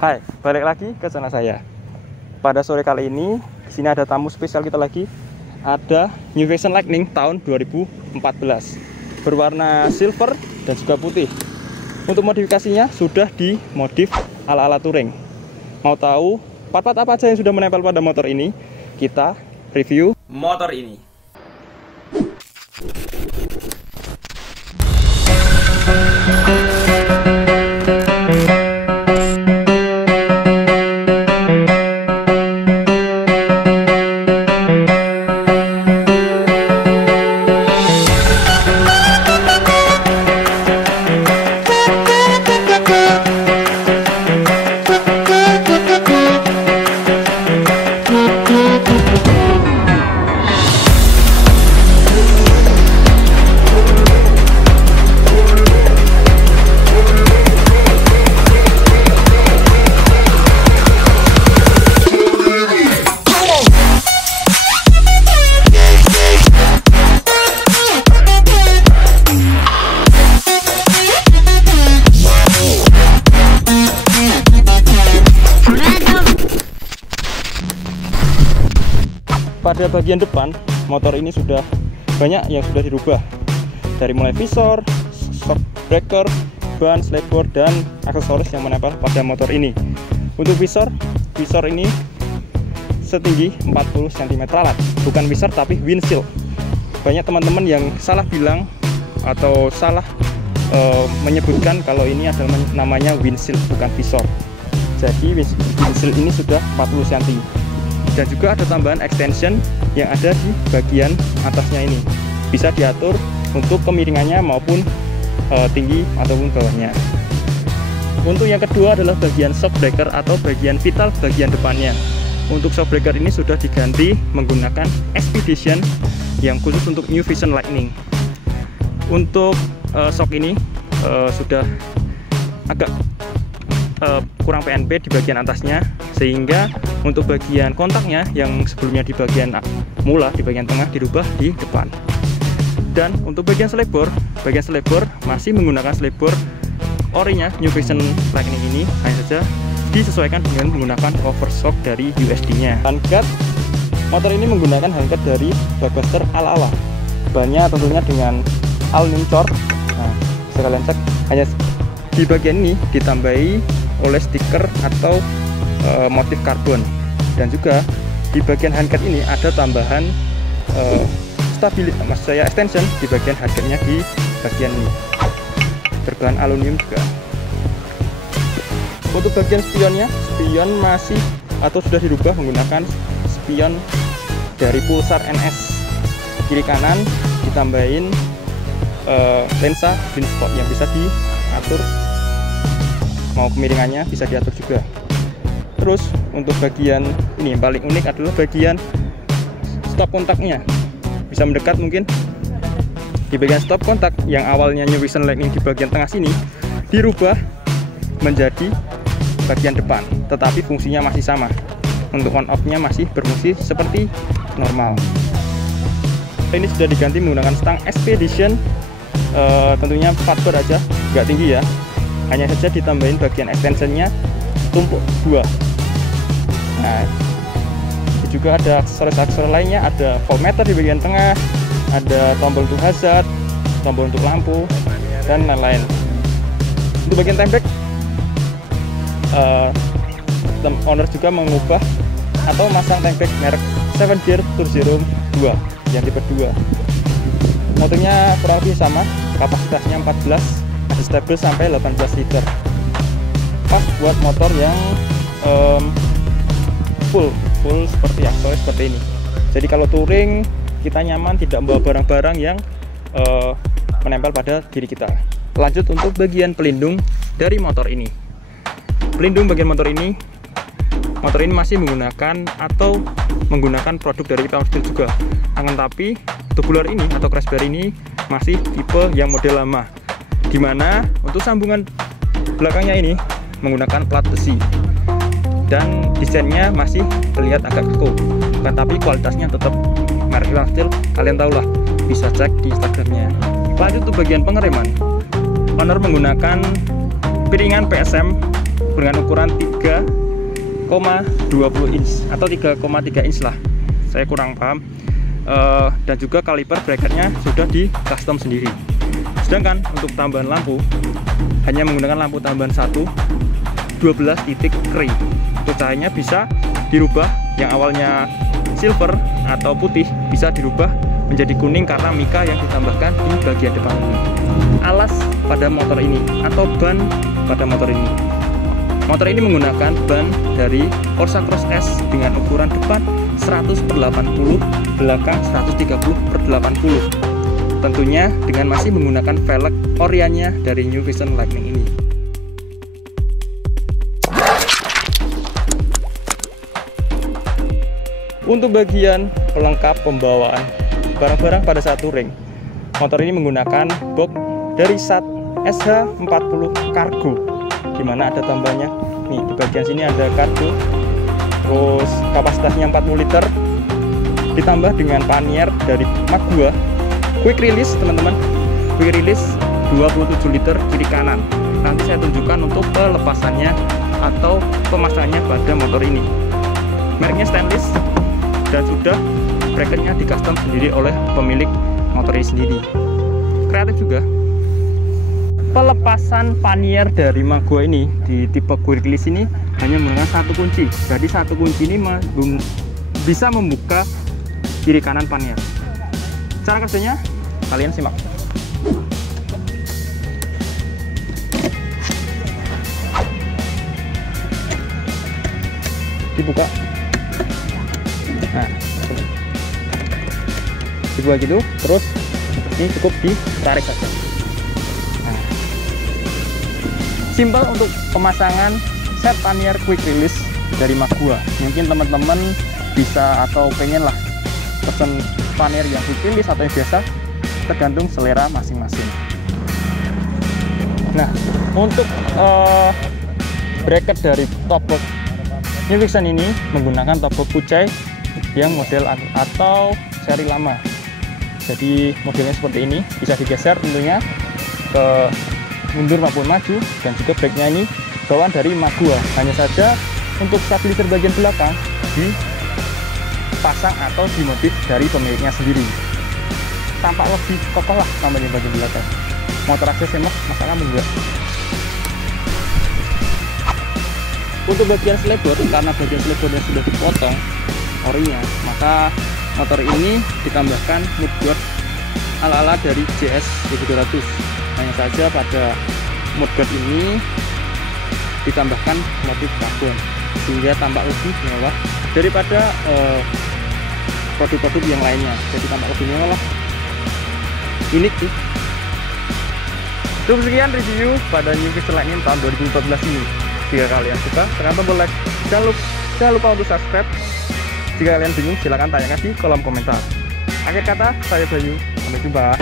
Hai, balik lagi ke channel saya. Pada sore kali ini, di sini ada tamu spesial kita lagi. Ada New Vision Lightning tahun 2014, berwarna silver dan juga putih. Untuk modifikasinya sudah dimodif ala-ala touring. Mau tahu part-part apa aja yang sudah menempel pada motor ini? Kita review motor ini. Pada bagian depan, motor ini sudah banyak yang sudah dirubah, dari mulai visor, shock breaker, ban, slideboard, dan aksesoris yang menempel pada motor ini. Untuk visor ini setinggi 40 cm lalat, bukan visor tapi windshield. Banyak teman-teman yang salah bilang atau salah menyebutkan kalau ini adalah namanya windshield, bukan visor. Jadi windshield ini sudah 40 cm. Dan juga ada tambahan extension yang ada di bagian atasnya ini, bisa diatur untuk kemiringannya maupun tinggi ataupun bawahnya. Untuk yang kedua adalah bagian shock breaker atau bagian vital bagian depannya. Untuk shock breaker ini sudah diganti menggunakan Expedition yang khusus untuk New Vision Lightning. Untuk shock ini sudah agak kurang PNP di bagian atasnya, sehingga untuk bagian kontaknya yang sebelumnya di bagian mula, di bagian tengah, dirubah di depan. Dan untuk bagian slideboard masih menggunakan slideboard orinya New Vision Lightning ini, hanya saja disesuaikan dengan menggunakan cover shock dari USD-nya. Handguard, motor ini menggunakan handguard dari Blockbuster ala-ala. Bannya tentunya dengan aluminium core. Nah, bisa kalian cek, hanya di bagian ini ditambahi oleh stiker atau motif karbon. Dan juga di bagian handguard ini ada tambahan extension di bagian handguardnya, di bagian ini berbahan aluminium juga. Untuk bagian spion masih atau sudah dirubah menggunakan spion dari Pulsar NS. Kiri kanan ditambahin lensa blind spot yang bisa diatur, mau kemiringannya bisa diatur juga. Terus untuk bagian ini yang paling unik adalah bagian stop kontaknya, bisa mendekat mungkin. Di bagian stop kontak yang awalnya New Vision Lightning di bagian tengah sini dirubah menjadi bagian depan, tetapi fungsinya masih sama. Untuk on off-nya masih berfungsi seperti normal. Ini sudah diganti menggunakan stang Expedition, tentunya 4 bar aja, nggak tinggi ya. Hanya saja ditambahin bagian extensionnya tumpuk 2. Nah, juga ada aksesoris lainnya, ada voltmeter di bagian tengah, ada tombol untuk hazard, tombol untuk lampu, dan lain-lain. Untuk bagian tembrek, owner juga mengubah atau masang tembrek merek 7 Gear Turzero 2 yang tipe 2. Motornya kurang lebih sama, kapasitasnya 14, ada stabil sampai 18 liter. Pas buat motor yang full seperti aksesoris seperti ini. Jadi kalau touring kita nyaman, tidak membawa barang-barang yang menempel pada diri kita. Lanjut untuk bagian pelindung dari motor ini. Pelindung bagian motor ini masih menggunakan produk dari Power Steel juga. Akan tapi tubular ini atau crash bar ini masih tipe yang model lama, dimana untuk sambungan belakangnya ini menggunakan plat besi. Dan desainnya masih terlihat agak kaku, tapi kualitasnya tetap merek Power Steel. Kalian tahu lah, bisa cek di Instagramnya. Lanjut untuk bagian pengereman, owner menggunakan piringan PSM dengan ukuran 3,20 inch atau 3,3 inch lah, saya kurang paham. Dan juga kaliper bracketnya sudah di custom sendiri. Sedangkan untuk tambahan lampu hanya menggunakan lampu tambahan 12 titik kri. Untuk cahayanya bisa dirubah, yang awalnya silver atau putih bisa dirubah menjadi kuning karena mika yang ditambahkan di bagian depan ini. Alas pada motor ini atau ban pada motor ini. Motor ini menggunakan ban dari Corsa Cross S dengan ukuran depan 100/80, belakang 130/80. Tentunya dengan masih menggunakan velg Orianya dari New Vision Lightning ini. Untuk bagian pelengkap pembawaan barang-barang pada saat touring, motor ini menggunakan box dari SAT SH40 Cargo, dimana ada tambahnya nih di bagian sini ada cargo, terus kapasitasnya 40 liter, ditambah dengan pannier dari Magua quick release teman-teman, quick release 27 liter kiri kanan. Nanti saya tunjukkan untuk pelepasannya atau pemasangannya pada motor ini. Mereknya stainless dan sudah bracketnya di custom sendiri oleh pemilik motor ini sendiri. Kreatif juga. Pelepasan pannier dari Magua ini di tipe quick release ini hanya menggunakan satu kunci. Jadi satu kunci ini bisa membuka kiri kanan pannier. Cara kerjanya kalian simak. Dibuka. Nah, dibuka gitu, terus ini cukup ditarik saja. Nah, simpel untuk pemasangan set pannier quick release dari Magua. Mungkin teman-teman bisa atau pengen lah pesen pannier yang quick release atau yang biasa, tergantung selera masing-masing. Nah, untuk bracket dari top box New Vision ini menggunakan top box kucai yang model atau seri lama. Jadi modelnya seperti ini, bisa digeser tentunya ke mundur maupun maju, dan juga brake-nya ini bawaan dari Magua. Hanya saja untuk stabilizer bagian belakang dipasang atau dimodif dari pemiliknya sendiri. Tampak lebih kokoh lah namanya bagian belakang. Motor aja semak, masalah enggak. Untuk bagian slideboard, karena bagian slideboardnya sudah dipotong orinya, maka motor ini ditambahkan mudguard ala-ala dari JS 1200. Hanya saja pada mudguard ini ditambahkan motif karbon sehingga tampak lebih mewah daripada produk-produk yang lainnya. Jadi tampak lebih mewah lah, unik sih. Cukup sekian review pada New Vision Lightning tahun 2014 ini. Jika kalian suka, tekan tombol like. Jangan lupa untuk subscribe. Jika kalian bingung, silahkan tanyakan di kolom komentar. Akhir kata, saya Bayu. Sampai jumpa.